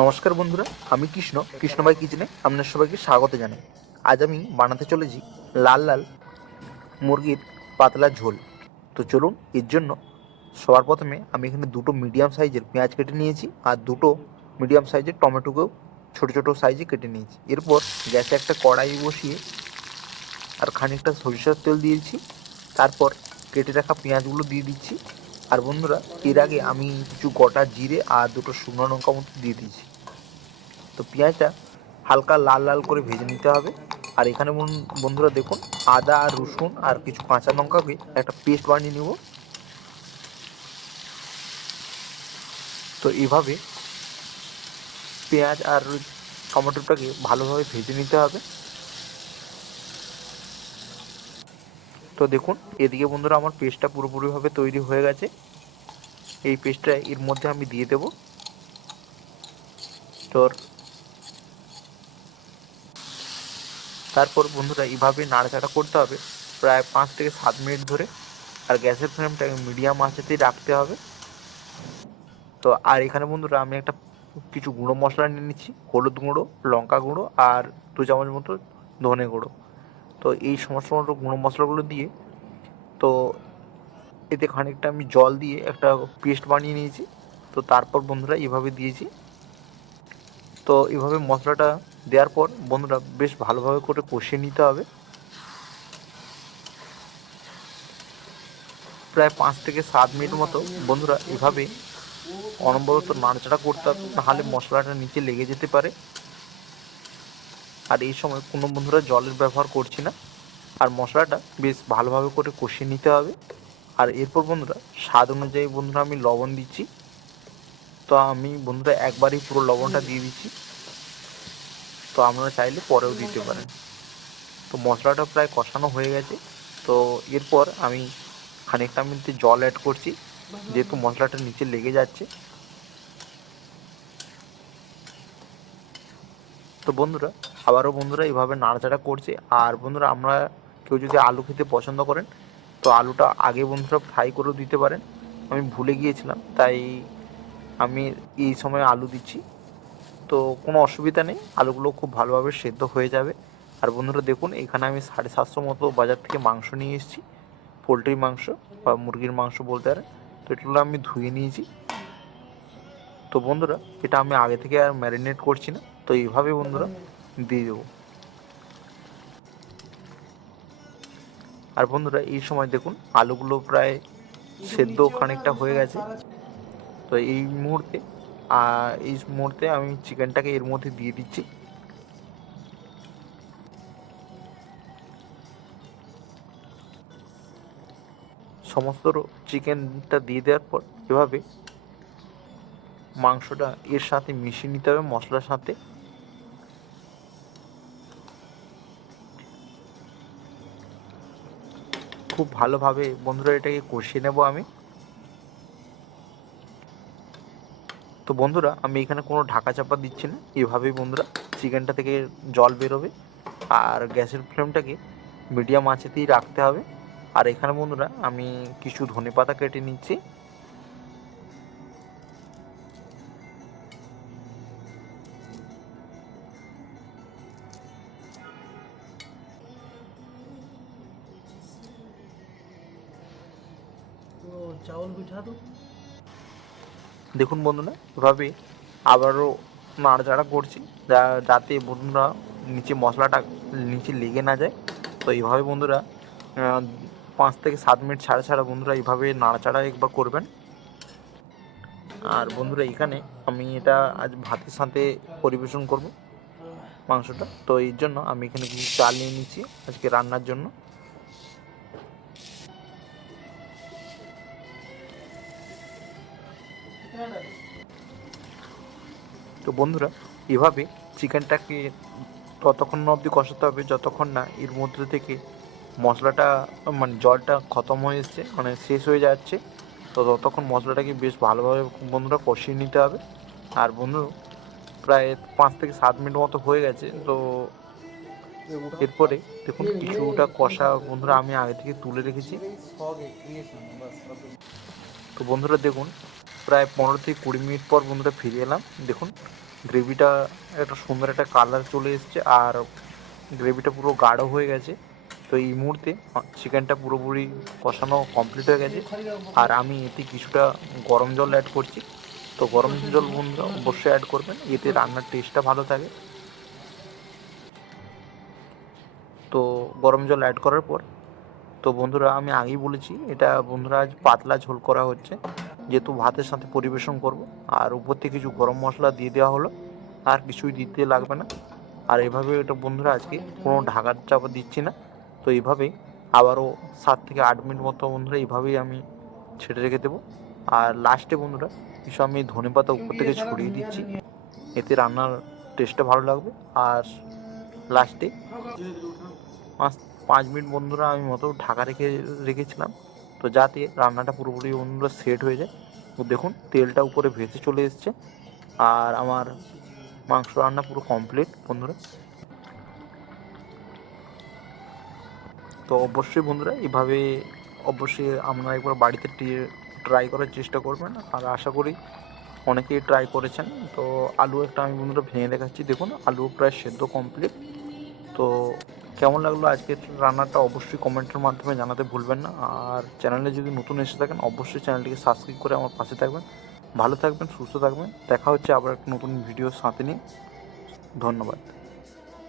নমস্কার বন্ধুরা, আমি কৃষ্ণভাই কিচেনে আপনার সবাইকে স্বাগত জানাই। আজ আমি বানাতে চলেছি লাল লাল মুরগির পাতলা ঝোল। তো চলুন, এর জন্য সবার প্রথমে আমি এখানে দুটো মিডিয়াম সাইজের পেঁয়াজ কেটে নিয়েছি আর দুটো মিডিয়াম সাইজের টমেটোকেও ছোটো ছোটো সাইজে কেটে নিয়েছি। এরপর গ্যাসে একটা কড়াই বসিয়ে আর খানিকটা সরিষার তেল দিয়েছি। তারপর কেটে রাখা পেঁয়াজগুলো দিয়ে দিচ্ছি। আর বন্ধুরা, এর আগে আমি কিছু গোটা জিরে আর দুটো শুকনো লঙ্কা মতো দিয়ে দিয়েছি। তো পেঁয়াজটা হালকা লাল লাল করে ভেজে নিতে হবে। আর এখানে বন্ধুরা দেখুন, আদা আর রসুন আর কিছু কাঁচা লঙ্কাকে একটা পেস্ট বানিয়ে নেব। তো এইভাবে পেঁয়াজ আর টমেটোটাকে ভালোভাবে ভেজে নিতে হবে। তো দেখুন, এদিকে বন্ধুরা আমার পেস্টটা পুরোপুরিভাবে তৈরি হয়ে গেছে। এই পেস্টটা এর মধ্যে আমি দিয়ে দেব। তো তারপর বন্ধুরা এইভাবে নাড়াচাড়া করতে হবে প্রায় 5 থেকে 7 মিনিট ধরে। আর গ্যাসের ফ্লেমটাকে মিডিয়াম আঁচেতেই রাখতে হবে। তো আর এখানে বন্ধুরা আমি একটা কিছু গুঁড়ো মশলা নিয়ে নিচ্ছি, হলুদ গুঁড়ো, লঙ্কা গুঁড়ো আর 2 চামচ মতো ধনে গুঁড়ো। তো এই সমস্ত মতো গুঁড়ো মশলাগুলো দিয়ে, তো এতে খানিকটা আমি জল দিয়ে একটা পেস্ট বানিয়ে নিয়েছি। তো তারপর বন্ধুরা এভাবে দিয়েছি। তো এভাবে মশলাটা দেওয়ার পর বন্ধুরা বেশ ভালোভাবে করে কষিয়ে নিতে হবে। প্রায় 5 থেকে 7 মিনিট মতো বন্ধুরা এভাবে অনবরত নাড়াচাড়া করতে হবে, নাহলে মশলাটা নিচে লেগে যেতে পারে। আর এই সময় কোনো বন্ধুরা জলের ব্যবহার করছি না। আর মশলাটা বেশ ভালোভাবে করে কষিয়ে নিতে হবে। আর এরপর বন্ধুরা স্বাদ অনুযায়ী বন্ধুরা আমি লবণ দিচ্ছি। তো আমি বন্ধুরা একবারই পুরো লবণটা দিয়ে দিচ্ছি। তো আপনারা চাইলে পরেও দিতে পারেন। তো মশলাটা প্রায় কষানো হয়ে গেছে। তো এরপর আমি খানিকটা মিনিটে জল অ্যাড করছি, যেহেতু মশলাটা নিচে লেগে যাচ্ছে। তো বন্ধুরা আবারও বন্ধুরা এইভাবে নাড়াচাড়া করছে। আর বন্ধুরা, আমরা কেউ যদি আলু খেতে পছন্দ করেন তো আলুটা আগে বন্ধুরা ফ্রাই করেও দিতে পারেন। আমি ভুলে গিয়েছিলাম, তাই আমি এই সময় আলু দিচ্ছি। তো কোনো অসুবিধা নেই, আলুগুলো খুব ভালোভাবে সেদ্ধ হয়ে যাবে। আর বন্ধুরা দেখুন, এখানে আমি 750 মতো বাজার থেকে মাংস নিয়ে এসেছি, পোলট্রির মাংস বা মুরগির মাংস বলতে পারেন। তো এগুলো আমি ধুয়ে নিয়েছি। তো বন্ধুরা এটা আমি আগে থেকে আর ম্যারিনেট করছি না। তো এইভাবে বন্ধুরা দিয়ে দেবো। আর বন্ধুরা এই সময় দেখুন আলুগুলো প্রায় সেদ্ধ খানিকটা হয়ে গেছে। তো এই মুহূর্তে আমি চিকেনটাকে এর মধ্যে দিয়ে দিচ্ছি। সমস্ত চিকেনটা দিয়ে দেওয়ার পর এভাবে মাংসটা এর সাথে মিশিয়ে নিতে হবে মশলার সাথে। খুব ভালোভাবে বন্ধুরা এটাকে কষিয়ে নেব আমি। তো বন্ধুরা আমি এখানে কোনো ঢাকা চাপা দিচ্ছি না, এভাবেই বন্ধুরা চিকেনটা থেকে জল বেরোবে। আর গ্যাসের ফ্লেমটাকে মিডিয়াম আঁচেতেই রাখতে হবে। আর এখানে বন্ধুরা আমি কিছু ধনেপাতা কেটে নিচ্ছি। দেখুন বন্ধুরা এভাবে আবারও নাড়াচাড়া করছি, যাতে বন্ধুরা নিচে মশলাটা নিচে লেগে না যায়। তো এইভাবে বন্ধুরা 5 থেকে 7 মিনিট ছাড়া ছাড়া বন্ধুরা এইভাবে নাড়াচাড়া একবার করবেন। আর বন্ধুরা এখানে আমি এটা আজ ভাতের সাথে পরিবেশন করব মাংসটা। তো এর জন্য আমি এখানে কিছু চাল নিয়ে নিচ্ছি আজকে রান্নার জন্য। তো বন্ধুরা এভাবে চিকেনটাকে ততক্ষণ অবধি কষাতে হবে যতক্ষণ না এর মধ্যে থেকে মশলাটা মানে জলটা খতম হয়ে এসছে, মানে শেষ হয়ে যাচ্ছে। তো ততক্ষণ মশলাটাকে বেশ ভালোভাবে বন্ধুরা কষিয়ে নিতে হবে। আর বন্ধু প্রায় 5 থেকে 7 মিনিট মতো হয়ে গেছে। তো এরপরে দেখুন কিছুটা কষা বন্ধুরা আমি আগে থেকে তুলে রেখেছি। তো বন্ধুরা দেখুন প্রায় 15 থেকে 20 মিনিট পর বন্ধুরা ফিরে এলাম। দেখুন গ্রেভিটা একটা সুন্দর একটা কালার চলে এসছে আর গ্রেভিটা পুরো গাঢ় হয়ে গেছে। তো এই মুহূর্তে চিকেনটা পুরোপুরি কষানো কমপ্লিট হয়ে গেছে। আর আমি এতে কিছুটা গরম জল অ্যাড করছি। তো গরম জল বন্ধুরা অবশ্যই অ্যাড করবেন, এতে রান্নার টেস্টটা ভালো থাকে। তো গরম জল অ্যাড করার পর, তো বন্ধুরা আমি আগেই বলেছি এটা বন্ধুরা আজ পাতলা ঝোল করা হচ্ছে, যেহেতু ভাতের সাথে পরিবেশন করব। আর উপর থেকে কিছু গরম মশলা দিয়ে দেওয়া হলো, আর কিছুই দিতে লাগবে না। আর এভাবে এটা বন্ধুরা আজকে কোনো ঢাকার চাপা দিচ্ছি না। তো এইভাবেই আবারও 7 থেকে 8 মিনিট মতো বন্ধুরা এইভাবেই আমি ছেড়ে রেখে দেবো। আর লাস্টে বন্ধুরা কিছু আমি ধনেপাতা উপর থেকে ছড়িয়ে দিচ্ছি, এতে রান্নার টেস্টটা ভালো লাগবে। আর লাস্টে 5 মিনিট বন্ধুরা আমি মতো ঢাকা রেখেছিলাম, তো যাতে রান্নাটা পুরোপুরি বন্ধুরা সেট হয়ে যায়। তো দেখুন তেলটা উপরে ভেসে চলে এসছে, আর আমার মাংস রান্না পুরো কমপ্লিট বন্ধুরা। তো অবশ্যই বন্ধুরা এভাবে অবশ্যই আপনারা একবার বাড়িতে ট্রাই করার চেষ্টা করবেন, আর আশা করি অনেকেই ট্রাই করেছেন। তো আলু একটা আমি বন্ধুরা ভেঙে দেখাচ্ছি, দেখুন আলু প্রায় সেদ্ধ কমপ্লিট। তো কেমন লাগলো আজকের রান্নাটা অবশ্যই কমেন্টের মাধ্যমে জানাতে ভুলবেন না। আর চ্যানেলে যদি নতুন এসে থাকেন অবশ্যই চ্যানেলটিকে সাবস্ক্রাইব করে আমার পাশে থাকবেন। ভালো থাকবেন, সুস্থ থাকবেন, দেখা হচ্ছে আবার একটা নতুন ভিডিওর সাথে নিয়ে। ধন্যবাদ।